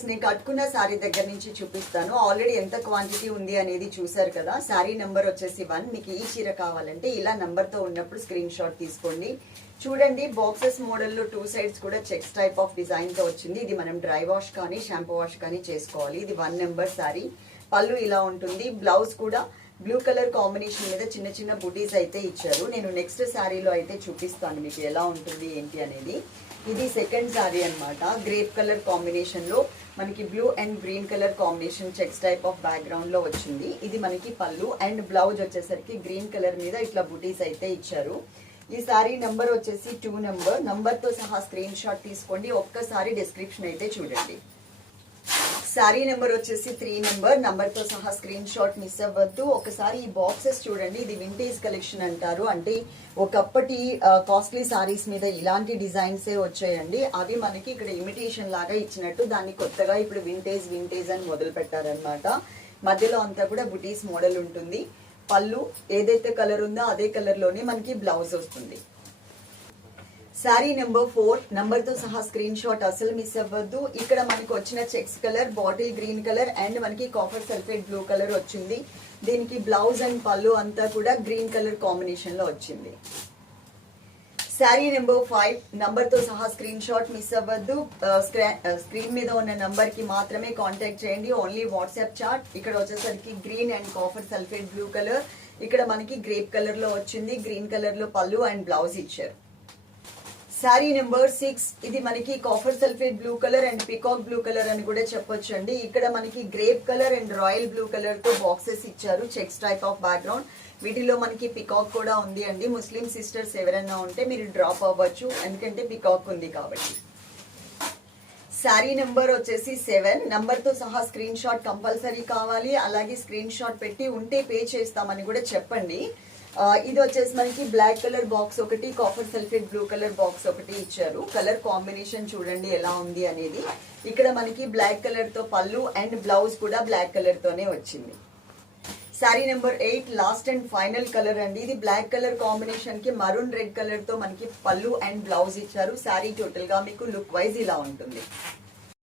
Plus నేను కట్టుకున్న శారీ దగ్గర నుంచి చూపిస్తాను. ఆల్రెడీ ఎంత క్వాంటిటీ ఉంది అనేది చూసారు కదా. శారీ నెంబర్ వచ్చేసి వన్ మీకు ఈ చీర కావాలంటే ఇలా నెంబర్తో ఉన్నప్పుడు స్క్రీన్ షాట్ తీసుకోండి. చూడండి బాక్సెస్ మోడల్లో టూ సైడ్స్ కూడా చెక్స్ టైప్ ఆఫ్ డిజైన్తో వచ్చింది. ఇది మనం డ్రై వాష్ కానీ షాంపూ వాష్ కానీ చేసుకోవాలి. ఇది వన్ నెంబర్ శారీ పళ్ళు ఇలా ఉంటుంది. బ్లౌజ్ కూడా బ్లూ కలర్ కాంబినేషన్ మీద చిన్న చిన్న బుటీస్ అయితే ఇచ్చారు. నేను నెక్స్ట్ శారీలో అయితే చూపిస్తాను మీకు ఎలా ఉంటుంది ఏంటి అనేది. ఇది సెకండ్ సారీ అన్నమాట. గ్రేప్ కలర్ కాంబినేషన్లో మనకి blue and green colour combination checks type of బ్యాక్గ్రౌండ్లో వచ్చింది. ఇది మనకి పళ్ళు అండ్ బ్లౌజ్ వచ్చేసరికి గ్రీన్ కలర్ మీద ఇట్లా బుటీస్ అయితే ఇచ్చారు. ఈ సారీ నంబర్ వచ్చేసి టూ నెంబర్ నంబర్తో సహా స్క్రీన్ షాట్ తీసుకోండి ఒక్కసారి డిస్క్రిప్షన్ అయితే చూడండి. శారీ నెంబర్ వచ్చేసి త్రీ నెంబర్. నంబర్తో సహా స్క్రీన్ షాట్ మిస్ అవ్వద్దు. ఒకసారి ఈ బాక్సెస్ చూడండి. ఇది వింటేజ్ కలెక్షన్ అంటారు. అంటే ఒకప్పటి కాస్ట్లీ శారీస్ మీద ఇలాంటి డిజైన్స్ ఏ వచ్చాయండి. అవి మనకి ఇక్కడ ఇమిటేషన్ లాగా ఇచ్చినట్టు దాన్ని కొత్తగా ఇప్పుడు వింటేజ్ వింటేజ్ అని మొదలు పెట్టారనమాట మధ్యలో అంతా కూడా బుటీస్ మోడల్ ఉంటుంది. పళ్ళు ఏదైతే కలర్ ఉందో అదే కలర్లోనే మనకి బ్లౌజ్ వస్తుంది. శారీ నెంబర్ ఫోర్ నంబర్తో సహా స్క్రీన్ షాట్ అసలు మిస్ అవ్వద్దు. ఇక్కడ మనకి వచ్చిన checks colour bottle green colour and మనకి కాఫర్ సల్ఫేట్ బ్లూ కలర్ వచ్చింది. దీనికి బ్లౌజ్ అండ్ పళ్ళు అంతా కూడా గ్రీన్ కలర్ కాంబినేషన్లో వచ్చింది. శారీ నెంబర్ ఫైవ్ నంబర్తో సహా స్క్రీన్ షాట్ మిస్ అవ్వద్దు. Uh, స్క్రీన్ uh, మీద ఉన్న నంబర్కి మాత్రమే కాంటాక్ట్ చేయండి. ఓన్లీ వాట్సాప్ చాట్ ఇక్కడ వచ్చేసరికి green and copper sulphate blue colour ఇక్కడ మనకి గ్రేప్ కలర్లో వచ్చింది. గ్రీన్ కలర్లో పళ్ళు అండ్ బ్లౌజ్ ఇచ్చారు. Sari number six. ఇది మనకి copper sulphate blue colour and peacock blue colour అని కూడా చెప్పొచ్చు అండి ఇక్కడ మనకి grape colour and royal blue కలర్తో బాక్సెస్ ఇచ్చారు. చెక్స్ టైప్ ఆఫ్ బ్యాక్గ్రౌండ్ వీటిలో మనకి పికాక్ కూడా ఉంది అండి. ముస్లిం సిస్టర్స్ ఎవరైనా ఉంటే మీరు డ్రాప్ అవ్వచ్చు. ఎందుకంటే పికాక్ ఉంది కాబట్టి. శారీ నెంబర్ వచ్చేసి సెవెన్. నెంబర్తో సహా స్క్రీన్ షాట్ కంపల్సరీ కావాలి. అలాగే స్క్రీన్ షాట్ పెట్టి ఉంటే పే చేస్తామని కూడా చెప్పండి. ఇది వచ్చేసి మనకి బ్లాక్ కలర్ బాక్స్ ఒకటి copper sulphate blue colour box ఒకటి ఇచ్చారు. కలర్ కాంబినేషన్ చూడండి ఎలా ఉంది అనేది. ఇక్కడ మనకి బ్లాక్ కలర్తో పళ్ళు అండ్ బ్లౌజ్ కూడా బ్లాక్ కలర్ తోనే వచ్చింది. Sari number eight last and final colour అండి. ఇది బ్లాక్ కలర్ కాంబినేషన్కి మరూన్ రెడ్ కలర్తో మనకి పళ్ళు అండ్ బ్లౌజ్ ఇచ్చారు. శారీ టోటల్గా మీకు లుక్ వైజ్ ఇలా ఉంటుంది.